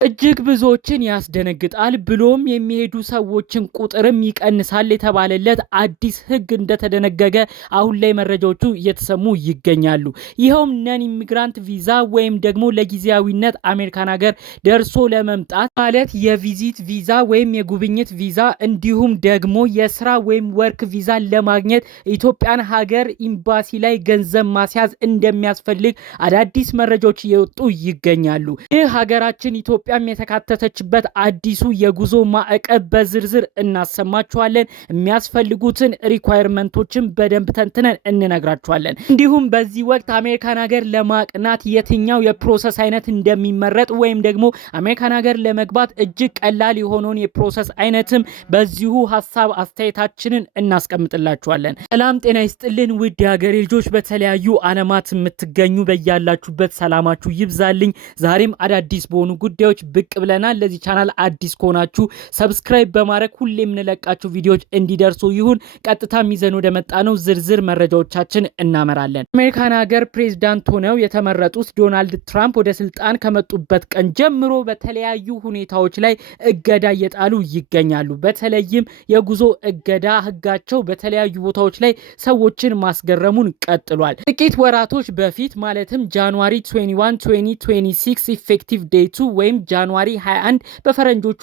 እጅግ ብዙዎችን ያስደነግጣል ብሎም የሚሄዱ ሰዎችን ቁጥርም ይቀንሳል የተባለለት አዲስ ሕግ እንደተደነገገ አሁን ላይ መረጃዎቹ እየተሰሙ ይገኛሉ። ይኸውም ነን ኢሚግራንት ቪዛ ወይም ደግሞ ለጊዜያዊነት አሜሪካን ሀገር ደርሶ ለመምጣት ማለት የቪዚት ቪዛ ወይም የጉብኝት ቪዛ እንዲሁም ደግሞ የስራ ወይም ወርክ ቪዛ ለማግኘት ኢትዮጵያን ሀገር ኤምባሲ ላይ ገንዘብ ማስያዝ እንደሚያስፈልግ አዳዲስ መረጃዎች እየወጡ ይገኛሉ። ይህ ሀገራችን ኢትዮጵያ የተካተተችበት አዲሱ የጉዞ ማዕቀብ በዝርዝር እናሰማችኋለን። የሚያስፈልጉትን ሪኳየርመንቶችን በደንብ ተንትነን እንነግራችኋለን። እንዲሁም በዚህ ወቅት አሜሪካን ሀገር ለማቅናት የትኛው የፕሮሰስ አይነት እንደሚመረጥ ወይም ደግሞ አሜሪካን ሀገር ለመግባት እጅግ ቀላል የሆነውን የፕሮሰስ አይነትም በዚሁ ሀሳብ አስተያየታችንን እናስቀምጥላችኋለን። ሰላም ጤና ይስጥልን ውድ የሀገሬ ልጆች፣ በተለያዩ ዓለማት የምትገኙ በያላችሁበት ሰላማችሁ ይብዛልኝ። ዛሬም አዳዲስ በሆኑ ጉዳዮች ብቅ ብለናል። ለዚህ ቻናል አዲስ ከሆናችሁ ሰብስክራይብ በማድረግ ሁሌ የምንለቃችሁ ቪዲዮዎች እንዲደርሱ ይሁን። ቀጥታ ይዘን ወደ መጣነው ዝርዝር መረጃዎቻችን እናመራለን። አሜሪካን ሀገር ፕሬዝዳንት ሆነው የተመረጡት ዶናልድ ትራምፕ ወደ ስልጣን ከመጡበት ቀን ጀምሮ በተለያዩ ሁኔታዎች ላይ እገዳ እየጣሉ ይገኛሉ። በተለይም የጉዞ እገዳ ህጋቸው በተለያዩ ቦታዎች ላይ ሰዎችን ማስገረሙን ቀጥሏል። ጥቂት ወራቶች በፊት ማለትም ጃንዋሪ 21 2026 ኢፌክቲቭ ዴቱ ወይም ጃንዋሪ 21 በፈረንጆቹ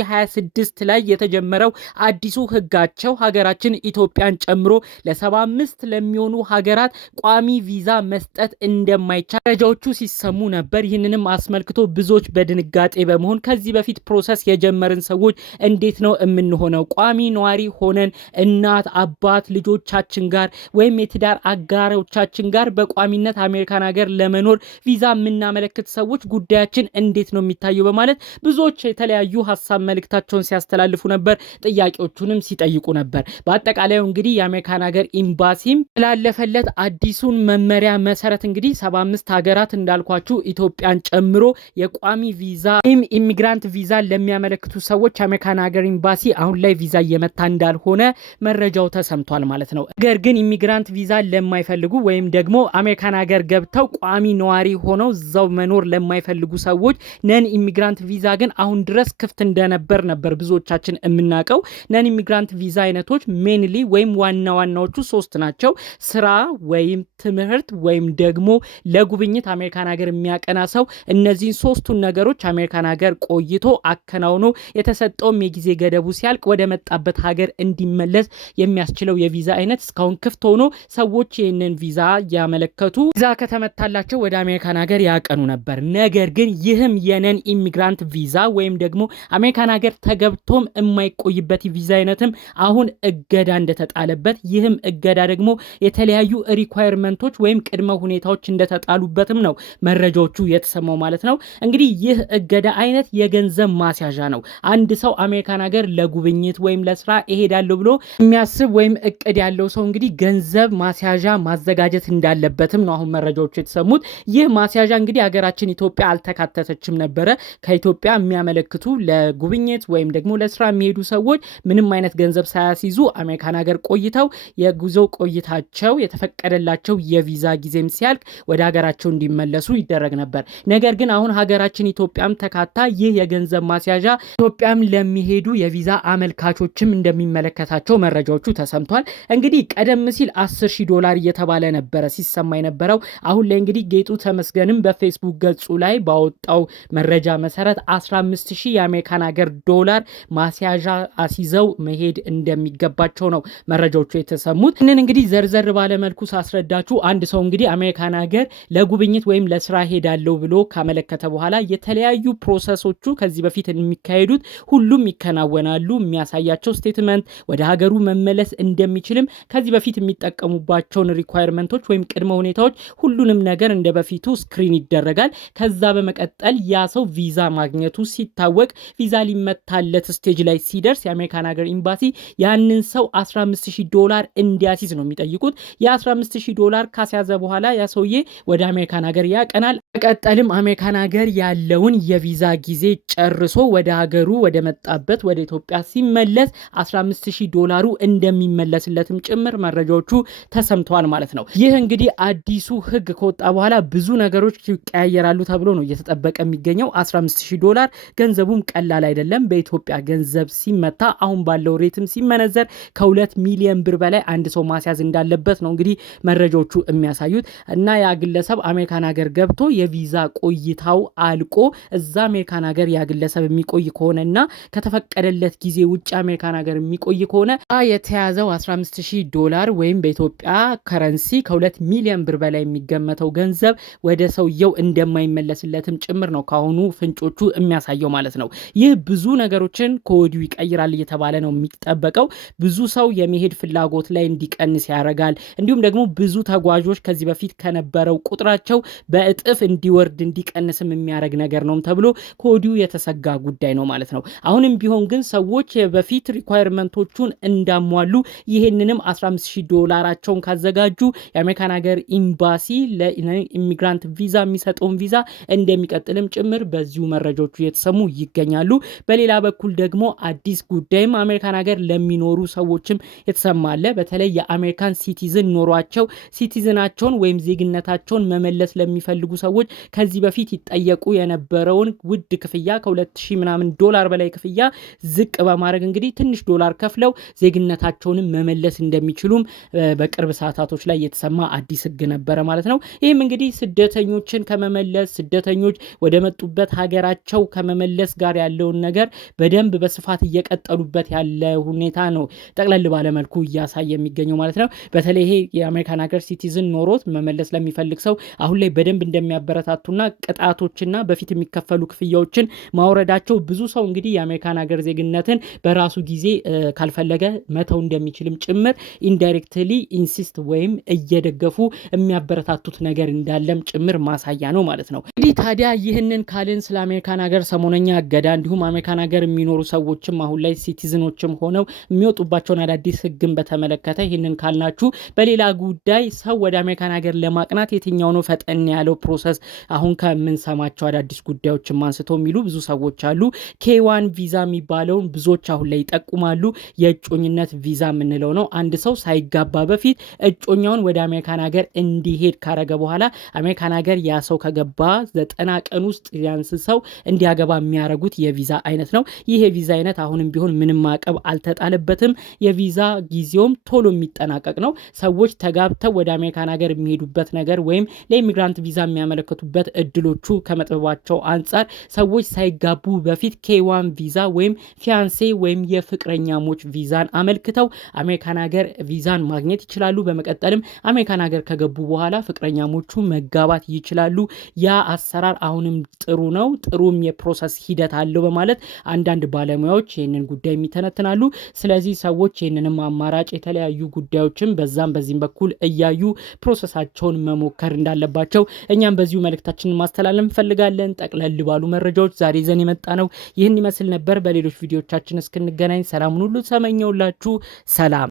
2026 ላይ የተጀመረው አዲሱ ህጋቸው ሀገራችን ኢትዮጵያን ጨምሮ ለ75 ለሚሆኑ ሀገራት ቋሚ ቪዛ መስጠት እንደማይቻል መረጃዎቹ ሲሰሙ ነበር። ይህንንም አስመልክቶ ብዙዎች በድንጋጤ በመሆን ከዚህ በፊት ፕሮሰስ የጀመርን ሰዎች እንዴት ነው የምንሆነው? ቋሚ ነዋሪ ሆነን እናት አባት ልጆቻችን ጋር ወይም የትዳር አጋሮቻችን ጋር በቋሚነት አሜሪካን ሀገር ለመኖር ቪዛ የምናመለክት ሰዎች ጉዳያችን እንዴት ነው የሚታየው በማለት ብዙዎች የተለያዩ ሀሳብ መልእክታቸውን ሲያስተላልፉ ነበር። ጥያቄዎቹንም ሲጠይቁ ነበር። በአጠቃላይ እንግዲህ የአሜሪካን ሀገር ኤምባሲም ስላለፈለት አዲሱን መመሪያ መሰረት እንግዲህ 75 ሀገራት እንዳልኳችሁ ኢትዮጵያን ጨምሮ የቋሚ ቪዛ ወይም ኢሚግራንት ቪዛ ለሚያመለክቱ ሰዎች አሜሪካን ሀገር ኤምባሲ አሁን ላይ ቪዛ እየመታ እንዳልሆነ መረጃው ተሰምቷል ማለት ነው። ነገር ግን ኢሚግራንት ቪዛ ለማይፈልጉ ወይም ደግሞ አሜሪካን ሀገር ገብተው ቋሚ ነዋሪ ሆነው እዛው መኖር ለማይፈልጉ ሰዎች ነን ኢሚግራንት ቪዛ ግን አሁን ድረስ ክፍት እንደነበር ነበር ብዙዎቻችን የምናውቀው። ነን ኢሚግራንት ቪዛ አይነቶች ሜንሊ ወይም ዋናዎቹ 3 ናቸው። ስራ ወይም ትምህርት ወይም ደግሞ ለጉብኝት አሜሪካን ሀገር የሚያቀና ሰው እነዚህን 3ቱን ነገሮች አሜሪካን ሀገር ቆይቶ አከናውኖ የተሰጠውም የጊዜ ገደቡ ሲያልቅ ወደ መጣበት ሀገር እንዲመለስ የሚያስችለው የቪዛ አይነት እስካሁን ክፍት ሆኖ ሰዎች ይህንን ቪዛ ያመለከቱ ቪዛ ከተመታላቸው ወደ አሜሪካን ሀገር ያቀኑ ነበር። ነገር ግን ይህም የነን ኢሚግራንት ቪዛ ወይም ደግሞ አሜሪካን ሀገር ተገብቶም የማይቆይበት ቪዛ አይነትም አሁን እገዳ እንደተጣለበት፣ ይህም እገዳ ደግሞ የተለያዩ ሪኳየርመንቶች ወይም ቅድመ ሁኔታዎች እንደተጣሉበትም ነው መረጃዎቹ የተሰማው ማለት ነው። እንግዲህ ይህ እገዳ አይነት የገንዘብ ማስያዣ ነው። አንድ ሰው አሜሪካን ሀገር ለጉብኝት ወይም ለስራ እሄዳለሁ ብሎ የሚያስብ ወይም እቅድ ያለው ሰው እንግዲህ ገንዘብ ማስያዣ ማዘጋጀት እንዳለበትም ነው አሁን መረጃዎቹ የተሰሙት። ይህ ማስያዣ እንግዲህ ሀገራችን ኢትዮጵያ አልተካተተችም ነበረ። ከኢትዮጵያ የሚያመለክቱ ለጉብኝት ወይም ደግሞ ለስራ የሚሄዱ ሰዎች ምንም አይነት ገንዘብ ሳያስይዙ አሜሪካን ሀገር ቆይተው የጉዞ ቆይታቸው የተፈቀደላቸው የቪዛ ጊዜም ሲያልቅ ወደ ሀገራቸው እንዲመለሱ ይደረግ ነበር። ነገር ግን አሁን ሀገራችን ኢትዮጵያም ተካታ ይህ የገንዘብ ማስያዣ ኢትዮጵያም ለሚሄዱ የቪዛ አመልካቾችም እንደሚመለከታቸው መረጃዎቹ ተሰምቷል። እንግዲህ ቀደም ሲል $10,000 እየተባለ ነበረ ሲሰማ የነበረው። አሁን ላይ እንግዲህ ጌጡ ተመስገንም በፌስቡክ ገጹ ላይ ባወጣው መረጃ መሰረት 15,000 የአሜሪካን ሀገር ዶላር ማስያዣ አስይዘው መሄድ እንደሚገባቸው ነው መረጃዎቹ የተሰሙት። እንን እንግዲህ ዘርዘር ባለመልኩ ሳስረዳችሁ አንድ ሰው እንግዲህ አሜሪካን ሀገር ለጉብኝት ወይም ለስራ ሄዳለሁ ብሎ ካመለከተ በኋላ የተለያዩ ፕሮሰሶቹ ከዚህ በፊት የሚካሄዱት ሁሉም ይከናወናሉ። የሚያሳያቸው ስቴትመንት ወደ ሀገሩ መመለስ እንደሚችልም ከዚህ በፊት የሚጠቀሙባቸውን ሪኳየርመንቶች ወይም ቅድመ ሁኔታዎች ሁሉንም ነገር እንደ በፊቱ ስክሪን ይደረጋል። ከዛ በመቀጠል ያ ሰው ቪዛ ማግኘቱ ሲታወቅ ቪዛ ሊመታለት ስቴጅ ላይ ሲደርስ የአሜሪካን ሀገር ኤምባሲ ያንን ሰው $15,000 እንዲያስይዝ ነው የሚጠይቁት። የ$15,000 ካስያዘ በኋላ ያ ሰውዬ ወደ አሜሪካን ሀገር ያቀናል። በቀጠልም አሜሪካን ሀገር ያለውን የቪዛ ጊዜ ጨርሶ ወደ ሀገሩ ወደ መጣበት ወደ ኢትዮጵያ ሲመለስ $15,000 እንደሚመለስለትም ጭምር መረጃዎቹ ተሰምተዋል ማለት ነው። ይህ እንግዲህ አዲሱ ህግ ከወጣ በኋላ ብዙ ነገሮች ይቀያየራሉ ተብሎ ነው እየተጠበቀ የሚገኘው። $15000 ገንዘቡም ቀላል አይደለም። በኢትዮጵያ ገንዘብ ሲመታ አሁን ባለው ሬትም ሲመነዘር ከ2 ሚሊዮን ብር በላይ አንድ ሰው ማስያዝ እንዳለበት ነው እንግዲህ መረጃዎቹ የሚያሳዩት። እና ያ ግለሰብ አሜሪካን ሀገር ገብቶ የቪዛ ቆይታው አልቆ እዛ አሜሪካን ሀገር ያ ግለሰብ የሚቆይ ከሆነና ከተፈቀደለት ጊዜ ውጭ አሜሪካን ሀገር የሚቆይ ከሆነ የተያዘው $15000 ወይም በኢትዮጵያ ከረንሲ ከ2 ሚሊዮን ብር በላይ የሚገመተው ገንዘብ ወደ ሰውየው እንደማይመለስለትም ጭምር ነው ካሁኑ ፍንጮቹ የሚያሳየው ማለት ነው። ይህ ብዙ ነገሮችን ከወዲሁ ይቀይራል እየተባለ ነው የሚጠበቀው። ብዙ ሰው የመሄድ ፍላጎት ላይ እንዲቀንስ ያደርጋል። እንዲሁም ደግሞ ብዙ ተጓዦች ከዚህ በፊት ከነበረው ቁጥራቸው በእጥፍ እንዲወርድ እንዲቀንስም የሚያደርግ ነገር ነው ተብሎ ከወዲሁ የተሰጋ ጉዳይ ነው ማለት ነው። አሁንም ቢሆን ግን ሰዎች በፊት ሪኳየርመንቶቹን እንዳሟሉ ይህንንም $15000 ካዘጋጁ የአሜሪካን ሀገር ኤምባሲ ለኢሚግራንት ቪዛ የሚሰጠውን ቪዛ እንደሚቀጥልም ጭምር በዚሁ መረጃዎቹ የተሰሙ ይገኛሉ። በሌላ በኩል ደግሞ አዲስ ጉዳይም አሜሪካን ሀገር ለሚኖሩ ሰዎችም የተሰማለ። በተለይ የአሜሪካን ሲቲዝን ኖሯቸው ሲቲዝናቸውን ወይም ዜግነታቸውን መመለስ ለሚፈልጉ ሰዎች ከዚህ በፊት ይጠየቁ የነበረውን ውድ ክፍያ ከ$2000 ምናምን በላይ ክፍያ ዝቅ በማድረግ እንግዲህ ትንሽ ዶላር ከፍለው ዜግነታቸውንም መመለስ እንደሚችሉም በቅርብ ሰዓታቶች ላይ የተሰማ አዲስ ህግ ነበረ ማለት ነው። ይህም እንግዲህ ስደተኞችን ከመመለስ ስደተኞች ወደ መጡበት ሀገራቸው ከመመለስ ጋር ያለውን ነገር በደንብ በስፋት እየቀጠሉበት ያለ ሁኔታ ነው ጠቅለል ባለመልኩ እያሳየ የሚገኘው ማለት ነው። በተለይ ይሄ የአሜሪካን ሀገር ሲቲዝን ኖሮት መመለስ ለሚፈልግ ሰው አሁን ላይ በደንብ እንደሚያበረታቱና ቅጣቶችና በፊት የሚከፈሉ ክፍያዎችን ማውረዳቸው ብዙ ሰው እንግዲህ የአሜሪካን ሀገር ዜግነትን በራሱ ጊዜ ካልፈለገ መተው እንደሚችልም ጭምር ኢንዳይሬክትሊ ኢንሲስት ወይም እየደገፉ የሚያበረታቱት ነገር እንዳለም ጭምር ማሳያ ነው ማለት ነው። እንግዲህ ታዲያ ይህንን ካልን ስለ አሜሪካን ሀገር ሰሞነኛ እገዳ እንዲሁም አሜሪካን ሀገር የሚኖሩ ሰዎችም አሁን ላይ ሲቲዝኖችም ሆነው የሚወጡባቸውን አዳዲስ ህግን በተመለከተ ይህንን ካልናችሁ፣ በሌላ ጉዳይ ሰው ወደ አሜሪካን ሀገር ለማቅናት የትኛው ነው ፈጠን ያለው ፕሮሰስ? አሁን ከምንሰማቸው አዳዲስ ጉዳዮችም አንስተው የሚሉ ብዙ ሰዎች አሉ። K1 ቪዛ የሚባለውን ብዙዎች አሁን ላይ ይጠቁማሉ። የእጮኝነት ቪዛ የምንለው ነው። አንድ ሰው ሳይጋባ በፊት እጮኛውን ወደ አሜሪካን ሀገር እንዲሄድ ካረገ በኋላ አሜሪካን ሀገር ያ ሰው ከገባ 90 ቀን ውስጥ ያንስ ሰው እንዲያገባ የሚያረጉት የቪዛ አይነት ነው። ይህ የቪዛ አይነት አሁንም ቢሆን ምንም ማዕቀብ አልተጣለበትም። የቪዛ ጊዜውም ቶሎ የሚጠናቀቅ ነው። ሰዎች ተጋብተው ወደ አሜሪካን ሀገር የሚሄዱበት ነገር ወይም ለኢሚግራንት ቪዛ የሚያመለክቱበት እድሎቹ ከመጥበባቸው አንጻር ሰዎች ሳይጋቡ በፊት K1 ቪዛ ወይም ፊያንሴ ወይም የፍቅረኛሞች ቪዛን አመልክተው አሜሪካን ሀገር ቪዛን ማግኘት ይችላሉ። በመቀጠልም አሜሪካን ሀገር ከገቡ በኋላ ፍቅረኛሞቹ መጋባት ይችላሉ። ያ አሰራር አሁንም ጥሩ ነው፣ ጥሩም የፕሮሰስ ሂደት አለው በማለት አንዳንድ ባለሙያዎች ይህንን ጉዳይ የሚተነትናሉ። ስለዚህ ሰዎች ይህንንም አማራጭ የተለያዩ ጉዳዮችን በዛም በዚህም በኩል እያዩ ፕሮሰሳቸውን መሞከር እንዳለባቸው እኛም በዚሁ መልእክታችንን ማስተላለፍ እንፈልጋለን። ጠቅለል ባሉ መረጃዎች ዛሬ ይዘን የመጣ ነው ይህን ይመስል ነበር። በሌሎች ቪዲዮቻችን እስክንገናኝ ሰላሙን ሁሉ ተመኘውላችሁ። ሰላም።